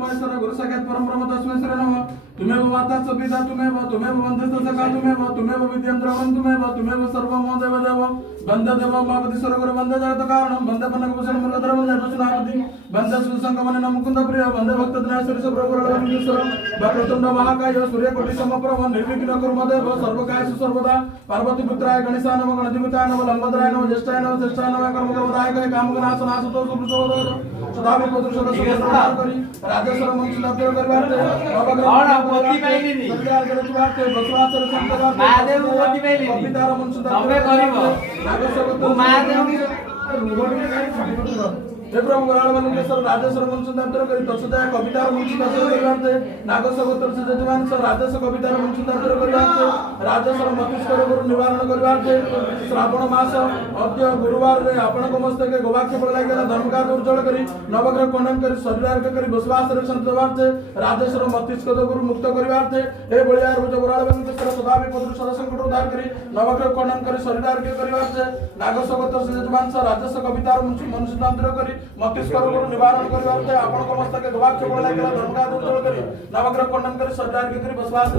महेश्वर गुरु साक्षात् परम ब्रह्म तस्मै श्री नमः। तुमेव माता च पिता तुमेव वन्दिष्ठ सखा तुमेव विद्येन्द्रवन् तुमेव सर्वं मम देव देव वन्दे देव मापतिश्वर गुरु वन्दे जगत कारणं वन्दे पन्नगभूषण मृगधर वन्दे विष्णुनापति वन्दे श्रीशङ्कमणि मुकुन्द प्रिय वन्दे भक्तजनाश्री प्रभुरवन्दीश्वर वक्रतुण्ड महाकाय सूर्यकोटि समप्रभ निर्विघ्न कुरु मम देव सर्वकार्येषु सर्वदा पार्वती पुत्राय गणेशाय नमः गणपतिताय नमः लंबोदराय नमः ज्येष्ठाय नमः श्रेष्ठाय नमः कर्मकरदायकाय कामगुणासनासतो सुप्रचोदय सदा विपुत्र सदस्य संहार करी राजेश्वर मंच लभ्य करबाते कौन पोती पाइलिनी संहार करबाते बसवासर संतरा महादेव पोती पाइलिनी कवितार मंच तबे करिवो नागेश्वर महादेव हे प्रभु गराळवल्लेश्वर राजेश्वर मंच दप्तर करी तसदाय कवितार मंच दप्तर करबाते नागेश्वर से जजमान सर राजेश्वर कवितार मंच दप्तर करबाते राजेश्वर मतिष्कर गुरु निवारण करबाते श्रावण मास अद्य गुरुवार रे आपन मस्तके गोवाक्य पड़ लागला धर्मकार उज्जवल करी नवग्रह खंडन करी शरीरार्क करी बसवास रे संत बाते राजेश्वर मतिष्कर गुरु मुक्त करबाते हे बलिया रोज गराळवल्लेश्वर सदा विपद सदा संकट उद्धार करी नवग्रह खंडन करी शरीरार्क करबाते नागेश्वर से जजमान सर राजेश्वर कवितार मंच दप्तर करी मतिष्कर गुरु निवारण करबाते आपन मस्तके गोवाक्य पड़ लागला धर्मकार उज्जवल करी नवग्रह खंडन करी शरीरार्क करी बसवास